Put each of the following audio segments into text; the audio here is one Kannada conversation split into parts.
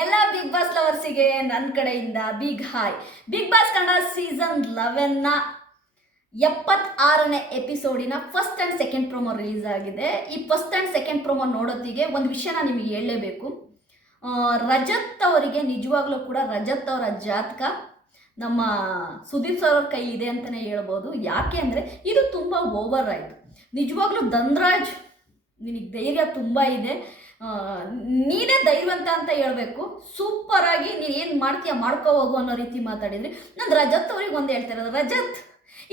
ಎಲ್ಲ ಬಿಗ್ ಬಾಸ್ ಲವರ್ಸಿಗೆ ನನ್ನ ಕಡೆಯಿಂದ big hi Bigg Boss Kannada season ಲೆವೆನ್ನ ಎಪ್ಪತ್ತಾರನೇ ಎಪಿಸೋಡಿನ first and second promo release ಆಗಿದೆ. ಈ ಫಸ್ಟ್ ಆ್ಯಂಡ್ ಸೆಕೆಂಡ್ ಪ್ರೊಮೋ ನೋಡೋತ್ತಿಗೆ ಒಂದು ವಿಷಯನ ನಿಮಗೆ ಹೇಳಲೇಬೇಕು. ರಜತ್ ಅವರಿಗೆ ನಿಜವಾಗ್ಲೂ ಕೂಡ ರಜತ್ ಅವರ ಜಾತಕ ನಮ್ಮ ಸುದೀಪ್ ಸರ್ ಅವ್ರ ಇದೆ ಅಂತಲೇ ಹೇಳ್ಬೋದು. ಯಾಕೆ ಅಂದರೆ ಇದು ತುಂಬ ಓವರ್ ಆಯಿತು. ನಿಜವಾಗ್ಲೂ ಧನ್ರಾಜ್ ನಿನಗೆ ಧೈರ್ಯ ತುಂಬ ಇದೆ. ನೀನೇ ದೈವಂತ ಅಂತ ಹೇಳಬೇಕು. ಸೂಪರಾಗಿ ನೀನು ಏನು ಮಾಡ್ತೀಯ ಮಾಡ್ಕೋ ಹೋಗು ಅನ್ನೋ ರೀತಿ ಮಾತಾಡಿದ್ರಿ ನಾನು ರಜತ್ ಅವ್ರಿಗೆ ಒಂದು ಹೇಳ್ತಿರೋದು ರಜತ್,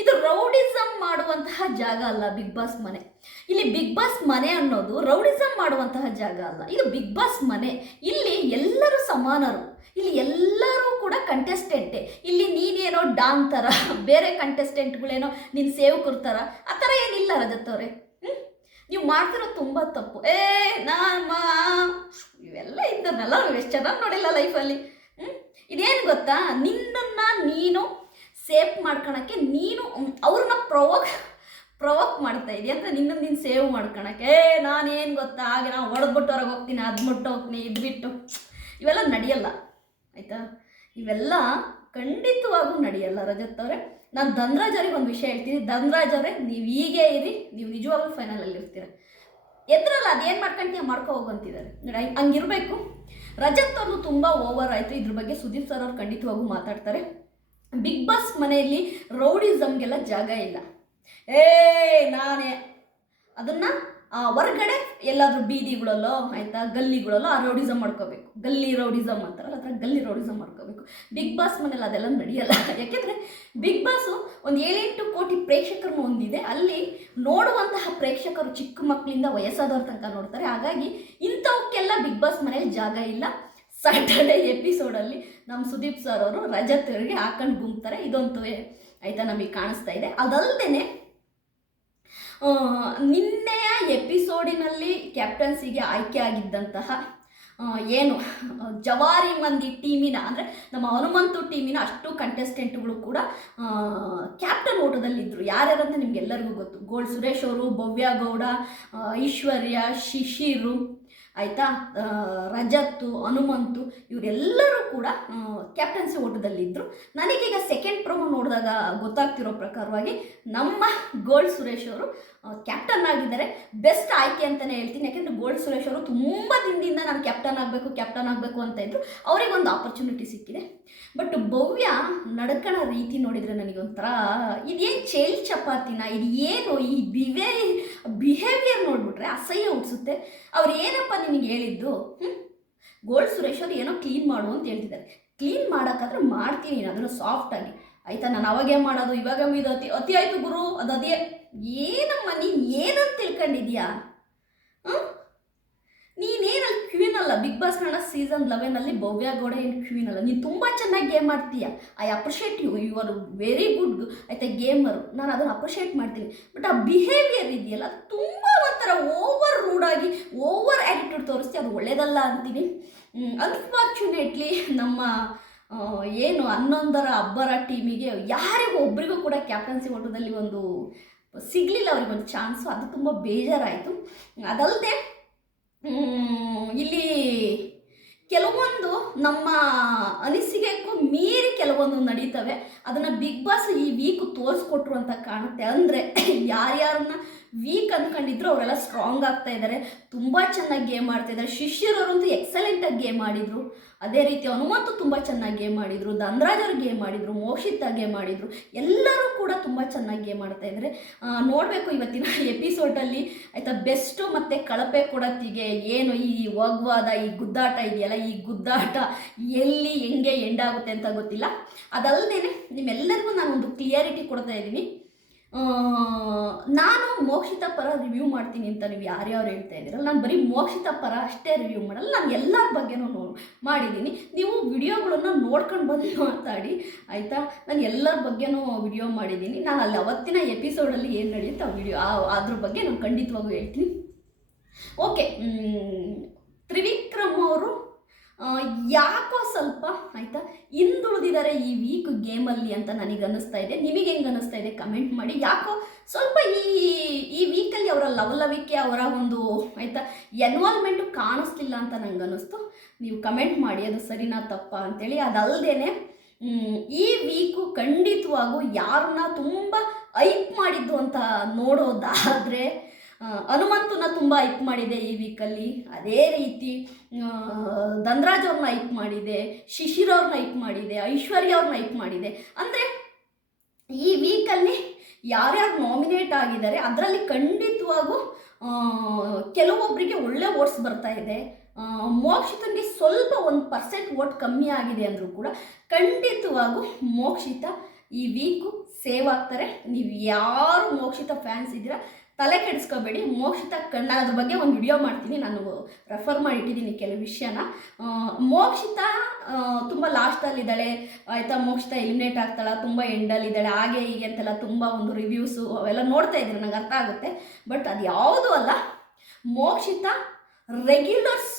ಇದು ರೌಡಿಸಮ್ ಮಾಡುವಂತಹ ಜಾಗ ಅಲ್ಲ ಬಿಗ್ ಬಾಸ್ ಮನೆ. ಇಲ್ಲಿ ಬಿಗ್ ಬಾಸ್ ಮನೆ ಅನ್ನೋದು ರೌಡಿಸಮ್ ಮಾಡುವಂತಹ ಜಾಗ ಅಲ್ಲ. ಇದು ಬಿಗ್ ಬಾಸ್ ಮನೆ. ಇಲ್ಲಿ ಎಲ್ಲರೂ ಸಮಾನರು. ಇಲ್ಲಿ ಎಲ್ಲರೂ ಕೂಡ ಕಂಟೆಸ್ಟೆಂಟೆ ಇಲ್ಲಿ ನೀನೇನೋ ಡಾನ್ ಥರ ಬೇರೆ ಕಂಟೆಸ್ಟೆಂಟ್ಗಳೇನೋ ನಿನ್ನ ಸೇವಕರು ಥರ ಆ ಥರ ಏನಿಲ್ಲ ರಜತ್ ಅವರೇ. ನೀವು ಮಾಡ್ತಿರೋ ತುಂಬ ತಪ್ಪು. ಏ ನಮ್ಮ ಇವೆಲ್ಲ ಇದ್ದನ್ನೆಲ್ಲ ಎಷ್ಟು ಚೆನ್ನಾಗಿ ನೋಡಿಲ್ಲ ಲೈಫಲ್ಲಿ ಹ್ಞೂ ಇದೇನು ಗೊತ್ತಾ? ನಿನ್ನನ್ನು ನೀನು ಸೇವ್ ಮಾಡ್ಕೊಳಕ್ಕೆ ನೀನು ಅವ್ರನ್ನ ಪ್ರವೋಕ್ ಪ್ರೊವೋಕ್ ಮಾಡ್ತಾ ಇದೀಯ. ಅಂದರೆ ನಿನ್ನನ್ನು ನೀನು ಸೇವ್ ಮಾಡ್ಕೊಳಕ್ಕೆ ಏ, ನಾನೇನು ಗೊತ್ತಾ? ಹಾಗೆ ನಾನು ಹೊಡೆದ್ಬಿಟ್ಟು ಹೊರಗೆ ಹೋಗ್ತೀನಿ ಅದು ಬಿಟ್ಟು ಹೋಗ್ತೀನಿ ಇದು ಬಿಟ್ಟು ಇವೆಲ್ಲ ನಡೆಯಲ್ಲ. ಆಯಿತಾ? ಇವೆಲ್ಲ ಖಂಡಿತವಾಗೂ ನಡೆಯಲ್ಲ ರಜತ್ ಅವರೇ. ನಾನು ಧನ್ರಾಜ್ ಅವ್ರಿಗೆ ಒಂದು ವಿಷಯ ಹೇಳ್ತೀನಿ. ಧನ್ರಾಜ್ ಅವರೇ, ನೀವು ಹೀಗೆ ಇರಿ, ನೀವು ನಿಜವಾಗ್ಲೂ ಫೈನಲಲ್ಲಿ ಇರ್ತೀರ. ಎದ್ರಲ್ಲ, ಅದೇನು ಮಾಡ್ಕೊಂತೀಯ? ಮಾಡ್ಕೊ ಹೋಗಂತಿದ್ದಾರೆ ಹಂಗಿರ್ಬೇಕು ರಜತ್ ಅವ್ರದ್ದು ತುಂಬ ಓವರ್ ಆಯಿತು. ಇದ್ರ ಬಗ್ಗೆ ಸುದೀಪ್ ಸರ್ ಅವ್ರು ಖಂಡಿತವಾಗೂ ಮಾತಾಡ್ತಾರೆ. ಬಿಗ್ ಬಾಸ್ ಮನೆಯಲ್ಲಿ ರೌಡಿಸಮ್ಗೆಲ್ಲ ಜಾಗ ಇಲ್ಲ. ಏ ನಾನೇ. ಅದನ್ನು ಹೊರಗಡೆ ಎಲ್ಲಾದರೂ ಬೀದಿಗಳಲ್ಲೋ ಆಯಿತಾ, ಗಲ್ಲಿಗಳಲ್ಲೋ ಆ ರೌಡಿಸಮ್ ಮಾಡ್ಕೋಬೇಕು. ಗಲ್ಲಿ ರೌಡಿಸಮ್ ಅಂತಾರಲ್ಲ ಥರ ಗಲ್ಲಿ ರೌಡಿಸಮ್ ಮಾಡ್ಕೋಬೇಕು. ಬಿಗ್ ಬಾಸ್ ಮನೇಲಿ ಅದೆಲ್ಲ ನಡೆಯಲ್ಲ. ಯಾಕೆಂದರೆ ಬಿಗ್ ಬಾಸು ಒಂದು ಏಳೆಂಟು ಕೋಟಿ ಪ್ರೇಕ್ಷಕರನ್ನು ಹೊಂದಿದೆ. ಅಲ್ಲಿ ನೋಡುವಂತಹ ಪ್ರೇಕ್ಷಕರು ಚಿಕ್ಕ ಮಕ್ಕಳಿಂದ ವಯಸ್ಸಾದವ್ರ ತನಕ ನೋಡ್ತಾರೆ. ಹಾಗಾಗಿ ಇಂಥವಕ್ಕೆಲ್ಲ ಬಿಗ್ ಬಾಸ್ ಮನೇಲಿ ಜಾಗ ಇಲ್ಲ. ಸ್ಯಾಟರ್ಡೆ ಎಪಿಸೋಡಲ್ಲಿ ನಮ್ಮ ಸುದೀಪ್ ಸರ್ ಅವರು ರಜತ್ ಹಾಕೊಂಡು ಗುಂಪ್ತಾರೆ ಇದೊಂದು ಆಯಿತಾ ನಮಗೆ ಕಾಣಿಸ್ತಾ ಇದೆ. ಅದಲ್ಲದೆ ನಿನ್ನೆಯ ಎಪಿಸೋಡಿನಲ್ಲಿ ಕ್ಯಾಪ್ಟನ್ಸಿಗೆ ಆಯ್ಕೆ ಆಗಿದ್ದಂತಹ ಏನು, ಜವಾರಿ ಮಂದಿ ಟೀಮಿನ, ಅಂದರೆ ನಮ್ಮ ಹನುಮಂತು ಟೀಮಿನ ಅಷ್ಟು ಕಂಟೆಸ್ಟೆಂಟ್ಗಳು ಕೂಡ ಕ್ಯಾಪ್ಟನ್ ಓಟದಲ್ಲಿದ್ದರು ಯಾರ್ಯಾರಂತ ನಿಮ್ಗೆಲ್ಲರಿಗೂ ಗೊತ್ತು. ಗೋಲ್ಡ್ ಸುರೇಶ್ ಅವರು, ಭವ್ಯ ಗೌಡ ಐಶ್ವರ್ಯ, ಶಿಶಿರು ಆಯಿತಾ? ರಜತ್ತು, ಹನುಮಂತು ಇವರೆಲ್ಲರೂ ಕೂಡ ಕ್ಯಾಪ್ಟನ್ಸಿ ಓಟದಲ್ಲಿದ್ದರು ನನಗೀಗ ಸೆಕೆಂಡ್ ಪ್ರೊಮೋ ನೋಡಿದಾಗ ಗೊತ್ತಾಗ್ತಿರೋ ಪ್ರಕಾರವಾಗಿ ನಮ್ಮ ಗೋಲ್ಡ್ ಸುರೇಶ್ ಅವರು ಕ್ಯಾಪ್ಟನ್ ಆಗಿದ್ದಾರೆ ಬೆಸ್ಟ್ ಆಯ್ಕೆ ಅಂತಲೇ ಹೇಳ್ತೀನಿ. ಯಾಕೆಂದರೆ ಗೋಲ್ಡ್ ಸುರೇಶ್ ಅವರು ತುಂಬ ದಿನದಿಂದ ನಾನು ಕ್ಯಾಪ್ಟನ್ ಆಗಬೇಕು ಕ್ಯಾಪ್ಟನ್ ಆಗಬೇಕು ಅಂತ ಇದ್ರು. ಅವರಿಗೊಂದು ಆಪರ್ಚುನಿಟಿ ಸಿಕ್ಕಿದೆ. ಬಟ್ ಭವ್ಯ ನಡ್ಕಣ ರೀತಿ ನೋಡಿದರೆ ನನಗೊಂಥರ ಇದೇನು ಚೇಲ್ ಚಪಾತಿನ? ಇದು ಏನು ಈ ಬಿವೇ ಬಿಹೇವಿಯರ್ ನೋಡಿಬಿಟ್ರೆ ಅಸಹ್ಯ ಹುಟ್ಟಿಸುತ್ತೆ ಅವ್ರು ಏನಪ್ಪ ನಿನಗೆ ಹೇಳಿದ್ದು? ಗೋಲ್ಡ್ ಸುರೇಶ್ ಅವರು ಏನೋ ಕ್ಲೀನ್ ಮಾಡು ಅಂತ ಹೇಳ್ತಿದ್ದಾರೆ. ಕ್ಲೀನ್ ಮಾಡೋಕ್ಕಾದ್ರೆ ಮಾಡ್ತೀನಿ ನಾನು, ಅದನ್ನು ಸಾಫ್ಟಾಗಿ ಆಯಿತಾ, ನಾನು ಅವಾಗೇ ಮಾಡೋದು? ಇವಾಗ ಇದು ಅತಿ ಅತಿ ಆಯ್ತು ಗುರು, ಅದು ಅದೇ. ಏನಮ್ಮ, ನೀನು ಏನಂತ ತಿಳ್ಕೊಂಡಿದ್ಯಾ ಹಾಂ ನೀನೇನಲ್ಲಿ ಕ್ವೀನ್ ಅಲ್ಲ? ಬಿಗ್ ಬಾಸ್ ಕನ್ನಡ ಸೀಸನ್ ಲೆವೆನಲ್ಲಿ ಭವ್ಯ ಗೌಡ ಏನು ಕ್ವೀನ್ ಅಲ್ಲ? ನೀನು ತುಂಬ ಚೆನ್ನಾಗಿ game ಆಡ್ತೀಯ? I appreciate you you are very good ಆಯ್ತಾ ಗೇಮರು ನಾನು ಅದನ್ನು ಅಪ್ರಿಷಿಯೇಟ್ ಮಾಡ್ತೀನಿ. ಬಟ್ ಆ ಬಿಹೇವಿಯರ್ ಇದೆಯಲ್ಲ ತುಂಬ ಒಂಥರ ಓವರ್ ರೂಡಾಗಿ ಓವರ್ ಆ್ಯಟಿಟ್ಯೂಡ್ ತೋರಿಸ್ತೀವಿ ಅದು ಒಳ್ಳೇದಲ್ಲ ಅಂತೀನಿ. ಅನ್ಫಾರ್ಚುನೇಟ್ಲಿ ನಮ್ಮ ಏನು ಹನ್ನೊಂದರ ಅಬ್ಬರ ಟೀಮಿಗೆ ಯಾರಿಗೂ ಒಬ್ರಿಗೂ ಕೂಡ ಕ್ಯಾಪ್ಟನ್ಸಿ ಓಟದಲ್ಲಿ ಒಂದು ಸಿಗಲಿಲ್ಲ ಅವ್ರಿಗೊಂದು ಚಾನ್ಸು ಅದು ತುಂಬ ಬೇಜಾರಾಯಿತು. ಅದಲ್ಲದೆ ಇಲ್ಲಿ ಕೆಲವೊಂದು ನಮ್ಮ ಅನಿಸಿಕೆಗೂ ಮೀರಿ ಕೆಲವೊಂದು ನಡೀತವೆ. ಅದನ್ನು ಬಿಗ್ ಬಾಸ್ ಈ ವೀಕ್ ತೋರಿಸ್ಕೊಟ್ರು ಅಂತ ಕಾಣುತ್ತೆ. ಅಂದರೆ ಯಾರ್ಯಾರನ್ನ ವೀಕ್ ಅಂದ್ಕೊಂಡಿದ್ರು ಅವರೆಲ್ಲ ಸ್ಟ್ರಾಂಗ್ ಆಗ್ತಾ ಇದ್ದಾರೆ ತುಂಬ ಚೆನ್ನಾಗಿ ಗೇಮ್ ಆಡ್ತಾ ಇದ್ದಾರೆ ಶಿಷ್ಯರವರಂತೂ ಎಕ್ಸಲೆಂಟಾಗಿ ಗೇಮ್ ಆಡಿದರು. ಅದೇ ರೀತಿ ಹನುಮಂತು ತುಂಬ ಚೆನ್ನಾಗಿ ಗೇಮ್ ಮಾಡಿದರು ಧನ್ರಾಜ್ ಅವ್ರು ಗೇಮ್ ಮಾಡಿದರು ಮೋಕ್ಷಿತ ಗೇಮ್ ಮಾಡಿದರು ಎಲ್ಲರೂ ಕೂಡ ತುಂಬ ಚೆನ್ನಾಗಿ ಗೇಮ್ ಮಾಡ್ತಾ ಇದ್ದಾರೆ ನೋಡಬೇಕು ಇವತ್ತಿನ ಎಪಿಸೋಡಲ್ಲಿ ಆಯಿತಾ ಬೆಸ್ಟು ಮತ್ತು ಕಳಪೆ ಕೊಡತ್ತಿಗೆ ಏನು ಈ ವಾಗ್ವಾದ, ಈ ಗುದ್ದಾಟ ಇದೆಯಲ್ಲ, ಈ ಗುದ್ದಾಟ ಎಲ್ಲಿ, ಹೆಂಗೆ ಎಂಡಾಗುತ್ತೆ ಅಂತ ಗೊತ್ತಿಲ್ಲ. ಅದಲ್ಲದೆ ನಿಮ್ಮೆಲ್ಲರಿಗೂ ನಾನು ಒಂದು ಕ್ಲಿಯರಿಟಿ ಕೊಡ್ತಾ ಇದ್ದೀನಿ. ನಾನು ಮೋಕ್ಷಿತ ಪರ ರಿವ್ಯೂ ಮಾಡ್ತೀನಿ ಅಂತ ನೀವು ಯಾರ್ಯಾರು ಹೇಳ್ತಾ ಇದ್ದೀರಲ್ಲ ನಾನು ಬರೀ ಮೋಕ್ಷಿತ ಪರ ಅಷ್ಟೇ ರಿವ್ಯೂ ಮಾಡಲ್ಲ ನಾನು ಎಲ್ಲರ ಬಗ್ಗೆನೂ ನೋ ಮಾಡಿದ್ದೀನಿ ನೀವು ವಿಡಿಯೋಗಳನ್ನು ನೋಡ್ಕೊಂಡು ಬಂದು ಮಾತಾಡಿ ಆಯಿತಾ? ನಾನು ಎಲ್ಲರ ಬಗ್ಗೆನೂ ವಿಡಿಯೋ ಮಾಡಿದ್ದೀನಿ ನಾನು ಅಲ್ಲಿ ಅವತ್ತಿನ ಎಪಿಸೋಡಲ್ಲಿ ಏನು ನಡೆಯುತ್ತೆ ಆ ವಿಡಿಯೋ ಅದ್ರ ಬಗ್ಗೆ ನಾನು ಖಂಡಿತವಾಗೂ ಹೇಳ್ತೀನಿ. ಓಕೆ ತ್ರಿವಿಕ್ರಮ್ ಅವರು ಆ, ಯಾಕೋ ಸ್ವಲ್ಪ, ಆಯಿತಾ? ಹಿಂದುಳಿದಿದ್ದಾರೆ ಈ ವೀಕ್ ಗೇಮಲ್ಲಿ ಅಂತ ನನಗೆ ಅನ್ನಿಸ್ತಾ ಇದೆ. ನಿಮಗೆ ಹೆಂಗೆ ಅನ್ನಿಸ್ತಾ ಇದೆ ಕಮೆಂಟ್ ಮಾಡಿ. ಯಾಕೋ ಸ್ವಲ್ಪ ಈ ಈ ವೀಕಲ್ಲಿ ಅವರ ಲವಲವಿಕೆ, ಅವರ ಒಂದು, ಆಯಿತಾ ಎನ್ವಾಲ್ಮೆಂಟು ಕಾಣಿಸ್ಲಿಲ್ಲ ಅಂತ ನಂಗೆ ಅನ್ನಿಸ್ತು ನೀವು ಕಮೆಂಟ್ ಮಾಡಿ, ಅದು ಸರಿನಾ ತಪ್ಪಾ ಅಂತೇಳಿ. ಅದಲ್ಲದೆ ಈ ವೀಕು ಖಂಡಿತವಾಗೂ ಯಾರನ್ನ ತುಂಬ ಐಪ್ ಮಾಡಿದ್ದು ಅಂತ ನೋಡೋದಾದರೆ ಹನುಮಂತನ ತುಂಬ ಐಪ್ ಮಾಡಿದೆ ಈ ವೀಕಲ್ಲಿ ಅದೇ ರೀತಿ ಧನ್ರಾಜ್ ಅವ್ರನ್ನ ಐಪ್ ಮಾಡಿದೆ, ಶಿಶಿರ್ ಅವ್ರನ್ನ ಐಪ್ ಮಾಡಿದೆ, ಐಶ್ವರ್ಯ ಅವ್ರನ್ನ ಐಪ್ ಮಾಡಿದೆ. ಅಂದರೆ ಈ ವೀಕಲ್ಲಿ ಯಾರ್ಯಾರು ನಾಮಿನೇಟ್ ಆಗಿದ್ದಾರೆ, ಅದರಲ್ಲಿ ಖಂಡಿತವಾಗೂ ಕೆಲವೊಬ್ಬರಿಗೆ ಒಳ್ಳೆ ಓಟ್ಸ್ ಬರ್ತಾ ಇದೆ. ಮೋಕ್ಷಿತನಿಗೆ ಸ್ವಲ್ಪ ಒಂದು ಪರ್ಸೆಂಟ್ ವೋಟ್ ಕಮ್ಮಿ ಆಗಿದೆ ಅಂದರೂ ಕೂಡ ಖಂಡಿತವಾಗೂ ಮೋಕ್ಷಿತ ಈ ವೀಕು ಸೇವ್ ಆಗ್ತಾರೆ. ನೀವು ಯಾರು ಮೋಕ್ಷಿತ ಫ್ಯಾನ್ಸ್ ಇದ್ದೀರಾ ತಲೆ ಕೆಡಿಸ್ಕೋಬೇಡಿ, ಮೋಕ್ಷಿತ ಕಣ್ಣ ಅದ್ರ ಬಗ್ಗೆ ಒಂದು ವಿಡಿಯೋ ಮಾಡ್ತೀನಿ. ನಾನು ರೆಫರ್ ಮಾಡಿ ಇಟ್ಟಿದ್ದೀನಿ ಕೆಲವು ವಿಷಯನ. ಮೋಕ್ಷಿತ ತುಂಬ ಲಾಸ್ಟಲ್ಲಿದ್ದಾಳೆ ಆಯಿತಾ, ಮೋಕ್ಷಿತ ಎಲಿಮಿನೇಟ್ ಆಗ್ತಾಳೆ, ತುಂಬ ಎಂಡಲ್ಲಿದ್ದಾಳೆ ಹಾಗೆ, ಹೀಗೆ ಅಂತೆಲ್ಲ ತುಂಬ ಒಂದು ರಿವ್ಯೂಸು ಅವೆಲ್ಲ ನೋಡ್ತಾ ಇದ್ರೆ ನನಗೆ ಅರ್ಥ ಆಗುತ್ತೆ. ಬಟ್ ಅದು ಯಾವುದೂ ಅಲ್ಲ, ಮೋಕ್ಷಿತ ರೆಗ್ಯುಲರ್ಸ್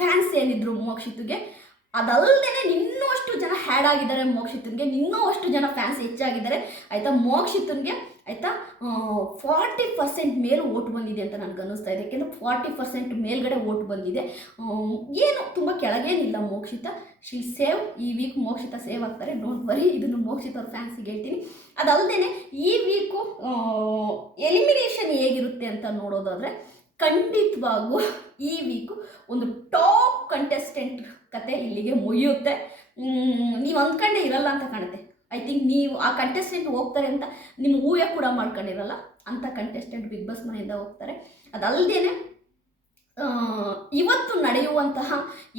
ಫ್ಯಾನ್ಸ್ ಏನಿದ್ರು ಮೋಕ್ಷಿತ್ಗೆ ಅದಲ್ಲದೆ ಇನ್ನೂ ಅಷ್ಟು ಜನ ಹ್ಯಾಡ್ ಆಗಿದ್ದಾರೆ ಮೋಕ್ಷಿತನ್ಗೆ, ಇನ್ನೂ ಅಷ್ಟು ಜನ ಫ್ಯಾನ್ಸ್ ಹೆಚ್ಚಾಗಿದ್ದಾರೆ. ಆಯಿತಾ, ಮೋಕ್ಷಿತನ್ಗೆ ಆಯಿತಾ? ಫಾರ್ಟಿ ಪರ್ಸೆಂಟ್ ಮೇಲೆ ಓಟ್ ಬಂದಿದೆ ಅಂತ ನನಗೆ ಅನ್ನಿಸ್ತಾ ಇದೆ. ಯಾಕೆಂದರೆ ಫಾರ್ಟಿ ಪರ್ಸೆಂಟ್ ಮೇಲ್ಗಡೆ ಓಟ್ ಬಂದಿದೆ. ಏನು, ತುಂಬ ಕೆಳಗೇನಿಲ್ಲ ಮೋಕ್ಷಿತ. ಶಿ ಸೇವ್ ಈ ವೀಕ್ ಮೋಕ್ಷಿತ ಸೇವ್ ಆಗ್ತಾರೆ. ಡೋಂಟ್ ವರಿ ಇದನ್ನು ಮೋಕ್ಷಿತ ಅವ್ರ ಫ್ಯಾನ್ಸಿಗೆ ಹೇಳ್ತೀನಿ. ಅದಲ್ಲದೆ ಈ ವೀಕು ಎಲಿಮಿನೇಷನ್ ಹೇಗಿರುತ್ತೆ ಅಂತ ನೋಡೋದಾದರೆ, ಖಂಡಿತವಾಗೂ ಈ ವೀಕು ಒಂದು ಟಾಪ್ ಕಂಟೆಸ್ಟೆಂಟ್ ಕತೆ ಇಲ್ಲಿಗೆ ಮುಗಿಯುತ್ತೆ. ನೀವು ಅಂದ್ಕೊಂಡೇ ಇರಲ್ಲ ಅಂತ ಕಾಣುತ್ತೆ. ಐ ಥಿಂಕ್ ನೀವು ಆ ಕಂಟೆಸ್ಟೆಂಟ್ ಹೋಗ್ತಾರೆ ಅಂತ ನಿಮ್ಮ ಊಹೆ ಕೂಡ ಮಾಡ್ಕೊಂಡಿರಲ್ಲ ಅಂಥ ಕಂಟೆಸ್ಟೆಂಟ್ ಬಿಗ್ ಬಾಸ್ ಮನೆಯಿಂದ ಹೋಗ್ತಾರೆ. ಅದಲ್ಲದೆ ಇವತ್ತು ನಡೆಯುವಂತಹ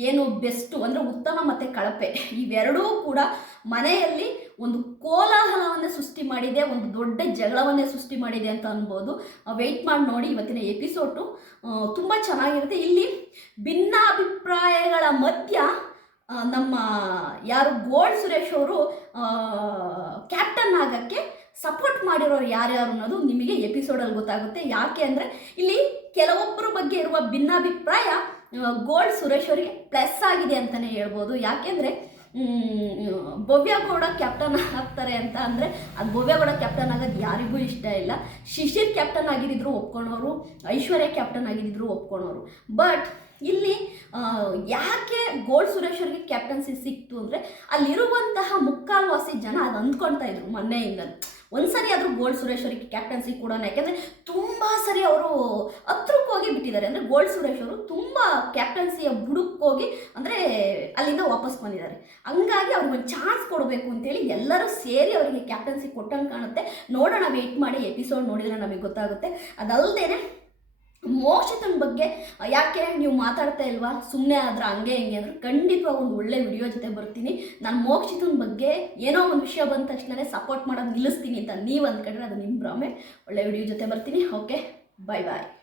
ಏನು ಬೆಸ್ಟು ಅಂದರೆ ಉತ್ತಮ ಮತ್ತು ಕಳಪೆ ಇವೆರಡೂ ಕೂಡ ಮನೆಯಲ್ಲಿ ಒಂದು ಕೋಲಾಹಲವನ್ನೇ ಸೃಷ್ಟಿ ಮಾಡಿದೆ, ಒಂದು ದೊಡ್ಡ ಜಗಳವನ್ನೇ ಸೃಷ್ಟಿ ಮಾಡಿದೆ ಅಂತ ಅನ್ಬೋದು. ವೆಯ್ಟ್ ಮಾಡಿ ನೋಡಿ ಇವತ್ತಿನ ಎಪಿಸೋಡು ತುಂಬ ಚೆನ್ನಾಗಿರುತ್ತೆ. ಇಲ್ಲಿ ಭಿನ್ನಾಭಿಪ್ರಾಯಗಳ ಮಧ್ಯ ನಮ್ಮ ಯಾರು ಗೋಲ್ಡ್ ಸುರೇಶ್ ಅವರು ಕ್ಯಾಪ್ಟನ್ ಆಗೋಕ್ಕೆ ಸಪೋರ್ಟ್ ಮಾಡಿರೋರು ಯಾರ್ಯಾರು ಅನ್ನೋದು ನಿಮಗೆ ಎಪಿಸೋಡಲ್ಲಿ ಗೊತ್ತಾಗುತ್ತೆ. ಯಾಕೆ ಅಂದರೆ ಇಲ್ಲಿ ಕೆಲವೊಬ್ಬರ ಬಗ್ಗೆ ಇರುವ ಭಿನ್ನಾಭಿಪ್ರಾಯ ಗೋಲ್ಡ್ ಸುರೇಶ್ ಅವರಿಗೆ ಪ್ಲಸ್ ಆಗಿದೆ ಅಂತಲೇ ಹೇಳ್ಬೋದು. ಯಾಕೆಂದರೆ ಭವ್ಯಗೌಡ ಕ್ಯಾಪ್ಟನ್ ಆಗ್ತಾರೆ ಅಂತ ಅಂದರೆ ಅದು ಭವ್ಯಗೌಡ ಕ್ಯಾಪ್ಟನ್ ಆಗೋದು ಯಾರಿಗೂ ಇಷ್ಟ ಇಲ್ಲ. ಶಿಶಿರ್ ಕ್ಯಾಪ್ಟನ್ ಆಗಿದ್ದಿದ್ರು ಒಪ್ಕೊಳೋರು, ಐಶ್ವರ್ಯ ಕ್ಯಾಪ್ಟನ್ ಆಗಿದ್ದಿದ್ರು ಒಪ್ಕೊಳೋರು. ಬಟ್ ಇಲ್ಲಿ ಯಾಕೆ ಗೋಲ್ಡ್ ಸುರೇಶ್ ಅವ್ರಿಗೆ ಕ್ಯಾಪ್ಟನ್ಸಿ ಸಿಕ್ತು ಅಂದರೆ ಅಲ್ಲಿರುವಂತಹ ಮುಕ್ಕಾಲ್ವಾಸಿ ಜನ ಅದು ಅಂದ್ಕೊಳ್ತಾ ಇದ್ರು ಮೊನ್ನೆಯಿಂದ ಒಂದ್ಸರಿ ಆದರೂ ಗೋಲ್ಡ್ ಸುರೇಶ್ ಅವರಿಗೆ ಕ್ಯಾಪ್ಟನ್ಸಿ ಕೊಡೋಣ ಯಾಕೆಂದರೆ ತುಂಬ ಸರಿ ಅವರು ಹತ್ರಕ್ಕೆ ಹೋಗಿ ಬಿಟ್ಟಿದ್ದಾರೆ. ಅಂದರೆ ಗೋಲ್ಡ್ ಸುರೇಶ್ ಅವರು ತುಂಬ ಕ್ಯಾಪ್ಟನ್ಸಿಯ ಬುಡಕ್ಕೆ ಹೋಗಿ ಅಂದರೆ ಅಲ್ಲಿಂದ ವಾಪಸ್ ಬಂದಿದ್ದಾರೆ. ಹಂಗಾಗಿ ಅವ್ರಿಗೆ ಒಂದು ಚಾನ್ಸ್ ಕೊಡಬೇಕು ಅಂತೇಳಿ ಎಲ್ಲರೂ ಸೇರಿ ಅವರಿಗೆ ಕ್ಯಾಪ್ಟನ್ಸಿ ಕೊಟ್ಟಂಗೆ ಕಾಣುತ್ತೆ. ನೋಡೋಣ ವೆಯ್ಟ್ ಮಾಡಿ ಎಪಿಸೋಡ್ ನೋಡಿದರೆ ನಮಗೆ ಗೊತ್ತಾಗುತ್ತೆ. ಅದಲ್ಲದೆ ಮೋಕ್ಷತನ ಬಗ್ಗೆ ಯಾಕೆ ನೀವು ಮಾತಾಡ್ತಾ ಇಲ್ವಾ? ಸುಮ್ಮನೆ ಆದ್ರೆ ಹಂಗೆ ಹಿಂಗೆ ಅಂದ್ರೆ ಖಂಡಿತವಾಗಿ ಒಂದು ಒಳ್ಳೆ ವಿಡಿಯೋ ಜೊತೆ ಬರ್ತೀನಿ. ನಾನು ಮೋಕ್ಷಿತನ ಬಗ್ಗೆ ಏನೋ ಒಂದು ವಿಷಯ ಬಂದ ತಕ್ಷಣ ಸಪೋರ್ಟ್ ಮಾಡೋದು ನಿಲ್ಲಿಸ್ತೀನಿ ಅಂತ ನೀವು ಅಂದ್ಕೊಂಡ್ರೆ ಅದು ನಿಮ್ಮ ಭ್ರಮೆ. ಒಳ್ಳೆ ವಿಡಿಯೋ ಜೊತೆ ಬರ್ತೀನಿ. ಓಕೆ ಬಾಯ್ ಬಾಯ್